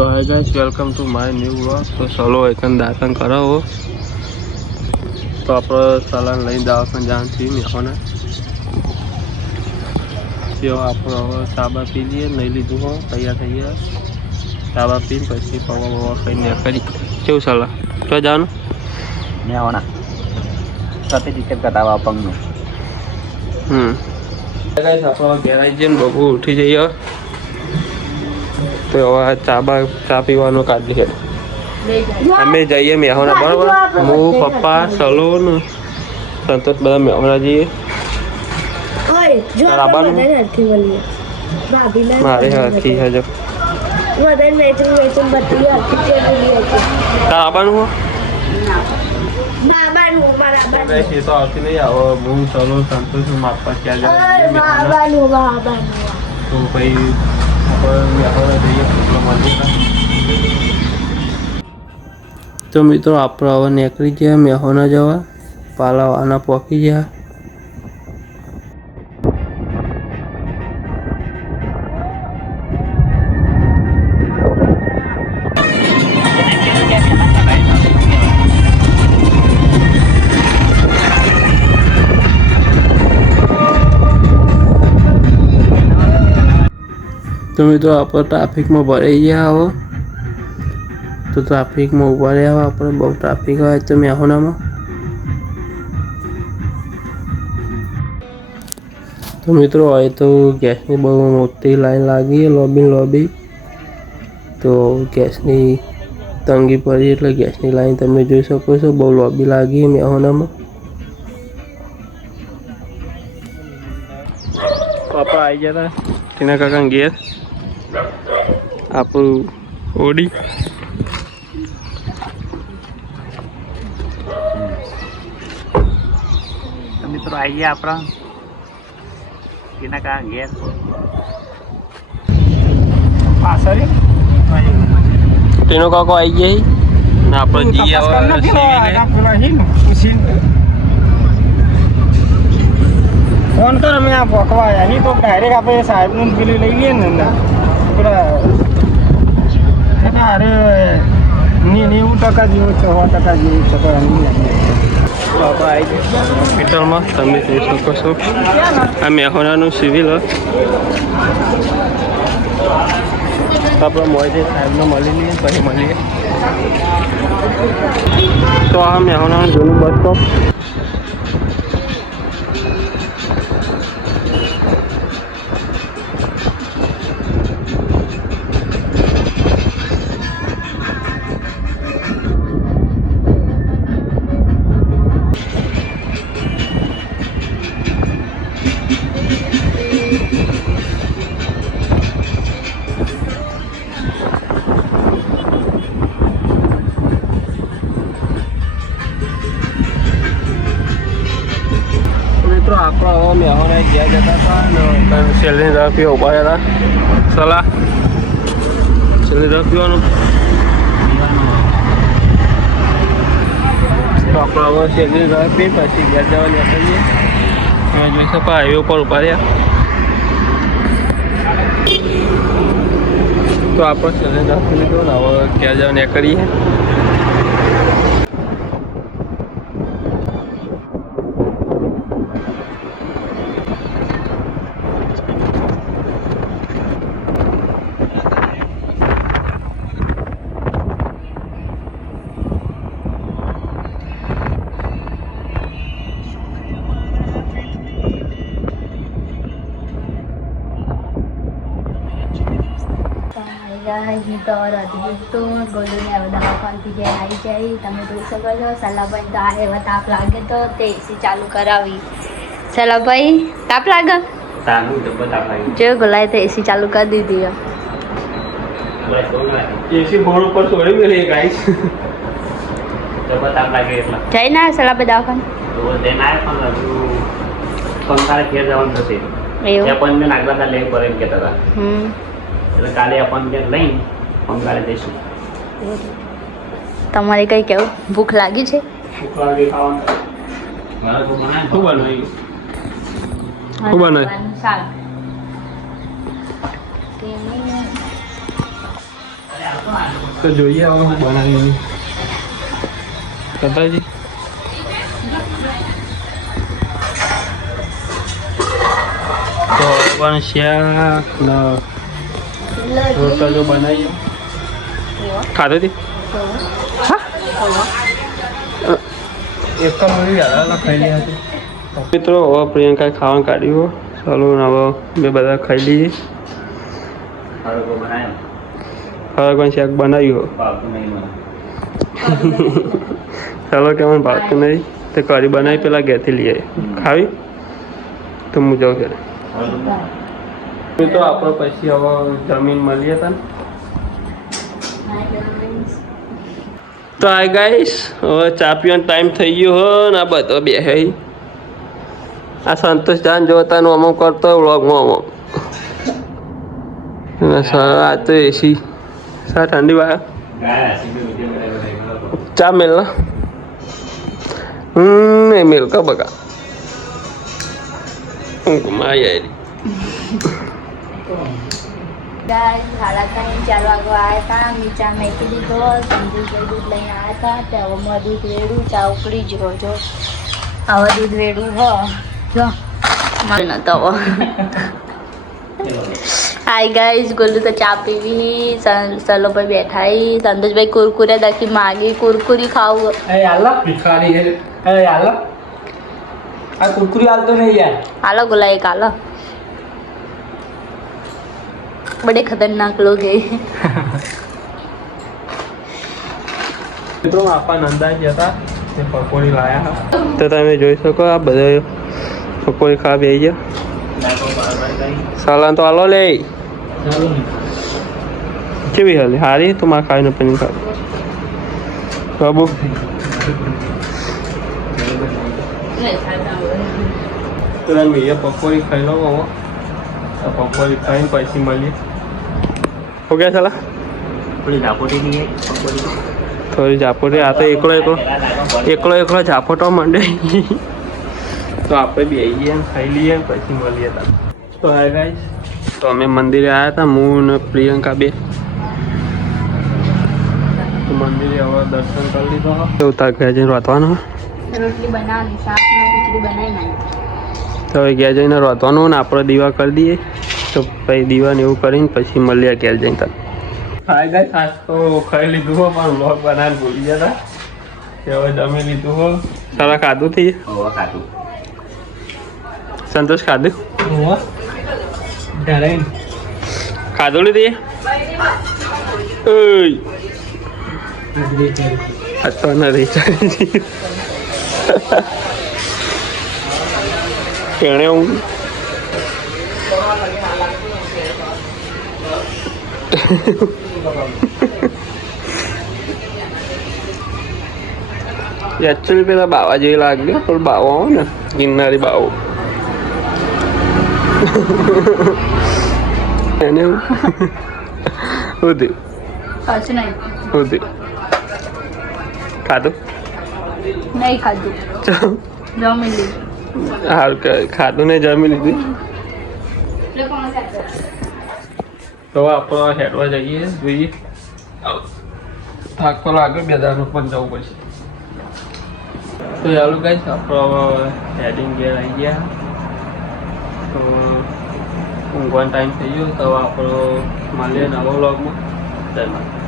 तो hi guys, welcome to my new vlog. तो चलो एक दातन कराવો तो આપણે સલાન લઈને દવાખાને જવાનું છીએ મેહોના। જો આપણે હવે સાબા પી લઈએ, નહીં લીધું હો, તૈયાર થઈ ગયા। સાબા પીને પછી પવા બવા ખાઈને કરી કેવું સલાહ તો જવાનું મેહોના સર્ટિફિકેટ કઢાવવા પગનું। ગાઈસ આપણે ઘેર આવી જઈએ ને બબુ ઉઠી જઈએ તો હવે ચા પીવાનું કાઢીએ। અમે જઈએ મેહોના બરાબર, હું પપ્પા સલોન સંતોષ બધા મેહોના જઈએ। મારે હાથી હે જો તાર આબાનું હો એ તો આવતી નહીં। આવો હું સલોન સંતોષ માપા ક્યાં જાય તો ભાઈ મેહોના જઈએ તો મિત્રો આપણે હવે નીકળી ગયા મેહોના જવા। પાલાવાના પહોંચી ગયા। તો મિત્રો આપણે ટ્રાફિકમાં ભરાઈ ગયા હવે તો ટ્રાફિકમાં ઊભા રહ્યા આપણે બહુ ટ્રાફિક હોય તો મેહોનામાં। તો મિત્રો હવે તો ગેસની બહુ મોટી લાઈન લાગી લોબી તો ગેસની તંગી પડી એટલે ગેસની લાઈન તમે જોઈ શકો છો, બહુ લોબી લાગી મેહોનામાં। પાપા આવી ગયા હતા ટીના કાકા ઘેર આપણું ઓડી મિત્રો આવી ગયા આપણા ટીના કાકા ઘેર પાછળ ટીનો કાકો આવી ગયા ને આપણે જઈએ ફોન કર અમે આ ભોકવા અહીં તો ડાયરેક્ટ આપણે સાહેબનું પેલું લઈ લઈએ ને પેલા અરે 90% જેવું છે, 100% જેવું છે તો અમે આપણે આવી ગયા હોસ્પિટલમાં તમે જોઈ શકો છો। આ મેહોનાનું સિવિલ આપણે મોજે સાહેબને મળી લઈએ પછી મળીએ। તો આ મેહોનાનું જૂનું બસ સ્ટોપ આપણે હવે મેહોના ગયા જતા હતા ને સેલની દવા પીવા ઉભા હતા। સલાહ સેલની દવા પીવાનું તો આપણે હવે સેલની દવા પી પછી ઘેર જવા નીકળીએ। તમે જોઈ શકો હાઈવે ઉપર ઉભા રહ્યા તો આપણે સેલની દવા પી લીધો ને હવે ઘેર જવા નીકળીએ। તો અદભુત તો ગોલુને હવે દવાખાનાથી ઘેર આવી જાય તમે જોઈ શકો છો। સલાભાઈ તો આ એવા તાપ લાગે તો તે એસી ચાલુ કરાવી। સલાભાઈ તાપ લાગે જો ગોલાએ તો એસી ચાલુ કરી દીધી। એસી ફોન ઉપર છોડી મેલી ગાઈસ તાપ લાગે એટલા જઈ ના સલાભાઈ દવાખાને તો દેન આવે પણ હજુ પંખારે ઘેર જવાનું થશે એવું પણ મેં નાગલા લેવું પડે એમ કહેતા હતા। એટલે કાલે અપોઇન્ટમેન્ટ લઈને પંખારે જઈશું। તમારે કઈ કેવું ભૂખ લાગી છે? ભૂખ લાગી ખાવાનું શું બનાવ્યું? શું બનાવ્યું? શાક તો જોઈએ હવે હું બનાવી કતાજી તો પણ શાક ને રોટલો બનાવી ખાધો હતી એક તો મને યાદ ખાઈ લી હતી મિત્રો હવે પ્રિયંકાએ ખાવાનું કાઢ્યું ચાલો હવે મેં બધા ખાઈ લઈએ હવે કોઈ શાક બનાવ્યું ચાલો કે મને ભાવતું નહીં તો કરી બનાવી પેલા ઘેરથી લઈ આવી ખાવી તો હું જાઉં ઘરે તો આપણે પછી હવે જમીન મળીએ હતા તો આ ગાઈસ હવે ચા પીવાનો ટાઈમ થઈ ગયો હો ને આ બધો બે આ સંતોષ જાન જોતાનું અમુક કરતો વ્લોગમાં અમુક આ તો એસી સા ઠંડી વાળા ચા મેલ ના એ મેલ કા બગા ઊંઘમાં યારી સાડા 3-4 વાગવા આવ્યા હતા મેં ચા મેકી દીધો સંજુભાઈ દૂધ લઈને આવ્યા હતા ત્યાં દૂધ વેડું ચા ઉકળી જ જો હવે દૂધ વેડું હો જો મને નતો હાય ગાઈસ ગોલું તો ચા પીવી સલોભાઈ બેઠા સંતોષભાઈ કુરકુરે દખી માગી કુરકુરી ખાવું આ કુરકુરી હાલતો નહીં યાર હાલો ગુલા એક હાલો बड़े खतरनाक लोग हैं મિત્રો આપા નંદા ગયા હતા તે પકોડી લાયા તો તમે જોઈ શકો આ બધા પકોડી ખાવા બેસી ગયા સાલાન તો હાલો લે કેવી હાલી હારી તો મારે ખાઈને પનીર ખાવ બાબુ તો તમે એ પકોડી ખાઈ લો હવે પકોડી ખાઈને પછી મળીએ હો ગયા સાલા થોડી ઝાપોટી લઈએ થોડી ઝાપોટી આ તો એકલો ઝાપોટો માંડે તો આપણે બે આવીએ ખાઈ લઈએ પછી મળીએ તા તો હા ગાઈસ તો અમે મંદિરે આવ્યા હતા હું ને પ્રિયંકા બે તો મંદિરે હવે દર્શન કરી લીધો એવું તાર ઘરે જઈને રોતવાનું રોટલી બનાવવાની શાક ને ખીચડી બનાવી નાખી તો હવે ઘેર જઈને રોતવાનું ને આપણે દીવા કરી દઈએ તો પછી દીવાને એવું કરીને પછી મળીએ ઘેર જઈને તાર હા ગાઈસ આજ તો ખાઈ લીધું હો પણ વ્લોગ બનાવીને ભૂલી ગયા હતા હવે જમી લીધું હો સારા ખાધું થઈ ખાતું સંતોષ ખાધું ખાધું લીધી તો નથી કેણે હું એકચ્યુઅલી પેલા બાવા જેવી લાગે પણ બાવો આવો ને ગિરનારી બાવો એને હું થયું કશું નહીં શું થયું ખાધું નહીં ખાધું જમી લીધું સારું ખાધું ને જમી લીધું તો આપણે હેડવા જઈએ જોઈએ થાક તો લાગે 2 દાડનું પણ જવું પડશે તો ચાલો ગાઈસ આપણે હેડિંગ ઘેર આવી ગયા તો ઊંઘવાનો ટાઈમ થઈ ગયો તો આપણો મળીએ નવા વ્લોગમાં જય માતા